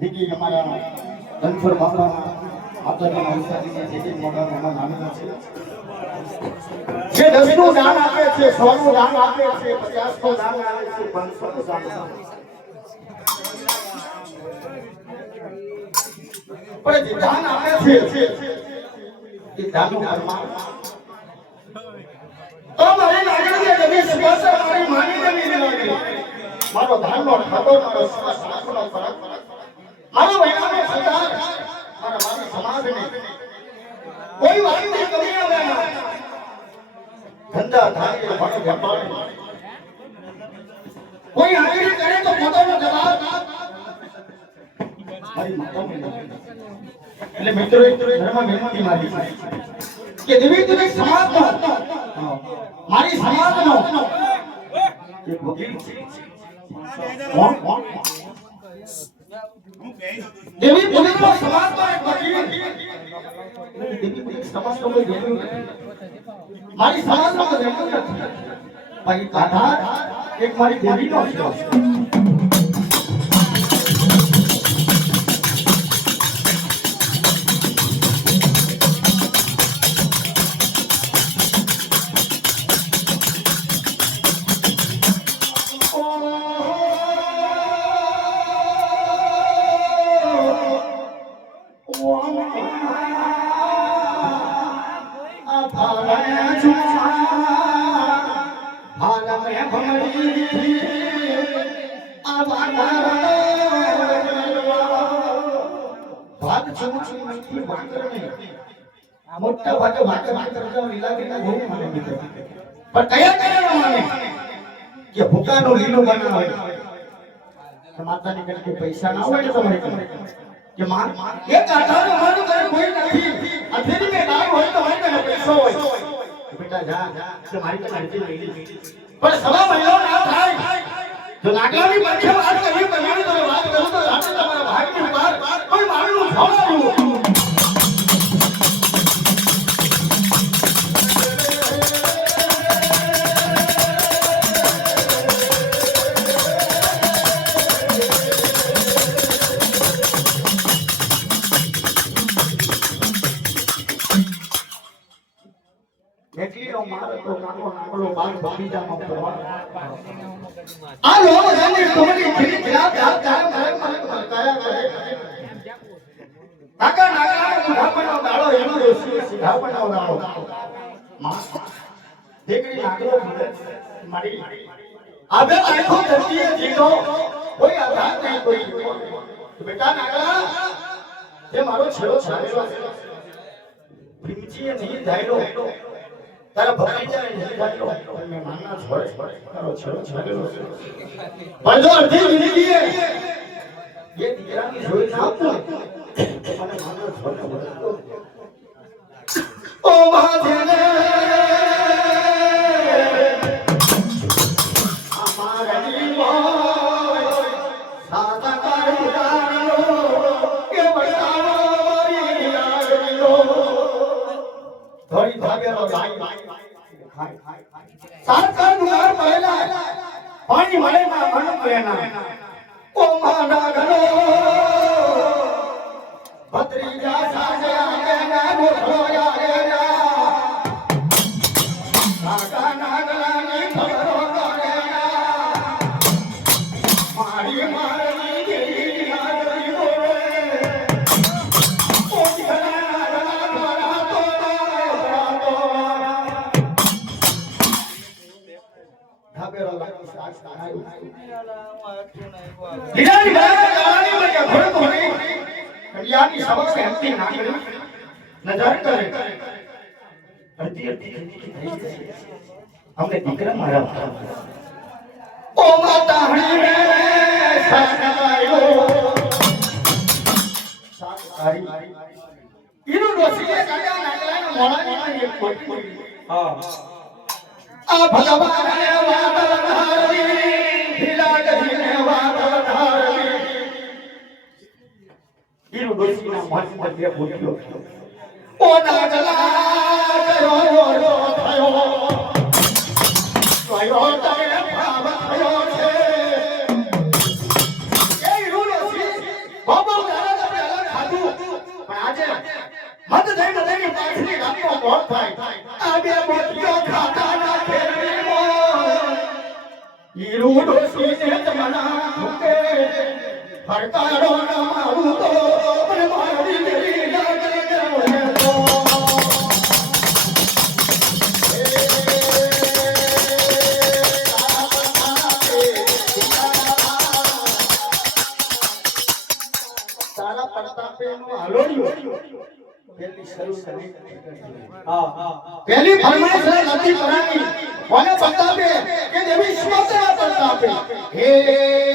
દીદી અમારા ધનસર બાપા માતાજીના વિસ્તારની જે મોટા મોટા નાના છે જે 10 નું દાન આપે છે 100 નું દાન આપે છે 50 નું દાન આપે છે 500 નું દાન આપે છે પણ જે દાન આપે છે એ દાનનું પરમાત્મા તો મારી લાગણી જમી સ્પર્શ મારી માનીને નહીં લાગી મારો ધાનનો ખાતો મારો શાસ્ત્રનો ફરક મારો વૈરાનો સદાર મારા મારી સમાજને કોઈ વાતની કમી આવે ના ધંધા ધારી ભણ વેપાર કોઈ આગળ કરે તો પોતાનો જવાબ મારી માતાને એટલે મિત્રો ધર્મ વિનંતી મારી કે દેવી દેવી સમાજનો મારી સમાજનો એક વકીલ છે કોણ દેવી પુરીનો સમાજનો એક વકીલ દેવી પુરી સમાજનો કોઈ વકીલ મારી સમાજનો કોઈ વકીલ નથી ભાઈ આધાર એક મારી દેવીનો છે મોટા ભાગે વાતો કરતા લીલાજીના બહુ માને મિત્રો પણ કયા કયા માને કે ભૂકાનો લીલો બનાવે માતાની કઈ પૈસા ના હોય તો તમારે કે માર એક આધાર મારું કરે કોઈ નથી આ ફેરી મે ના હોય તો હોય ને પૈસો હોય બેટા જા કે મારી તો મારી લઈ લે પણ સવા મહિનો ના થાય જો નાગલાની પાછે વાત કરી તમારી તો વાત કરું તો આજે તમારા ભાગની બહાર કોઈ મારું છોડાયું આ લોકો જાને તમારી ખીલી ખિલા પ્યાર પ્યાર મારે કયા કરે કાકા નાગરાનો મુઠા બનાવ દાડો એનો રોસી સીધા બનાવ દાડો માં દેખરી નાગરો મારી આબે આખો ધરતીએ જીતો કોઈ આધાર નહીં કોઈ બેટા નાગરા એ મારો છેડો છાડેલો પ્રેમજીએ નહીં ધાયલો તારા ભરાઈ જાય ને ધાયલો મે માનના છોડે તારો છેડો છાડેલો પણ જો અડધી જિંદગી એ દીકરાની જોઈ ના આપો મને માનના છોડે ઓ મહાદેવ સારકાર દુકાર પહેલા પાણી મળે ના મન પ્રેના ઓ માના ગનો ભત્રીજા સાજા કેના મોઠોયા રેના કાકા નાગલાની ખબરો કરેના મારી મારી દેવી નાગરી બોલે ઓ જના નાગલા દ્વારા તો ધાબેરો લાગી સાસ આયું લીલાની ગાવાની મને ઘોડે ઘોડે કડિયાની સબક હેતી નાગરી નજર કરે અડધી અમને દીકરા મારા ઓ માતા હણી સસનાયો સારી ઈનો ડોસીએ કાકા નાગલાનો મોળાની એક કોટી હા આ ભગવાન ને વાદળ ધારી હિલાગી ને વાદળ ધારી ઈનો ડોસીના મન પર બે બોલ્યો ઓ નાગલા કયો થયો કયો તને ભાવ થયો છે વીરુ ડોશીને જમણા ભૂકે ભરતાડો ના મારું તો મને મારી દેવી લાગે તો તારા પ્રતાપેનું હાલોડ્યું પેલી શરૂ કરી પેલી ફરમાઈશ નથી કરાની કોને પ્રતાપે કે દેવી ઈશ્વર પ્રતાપે હે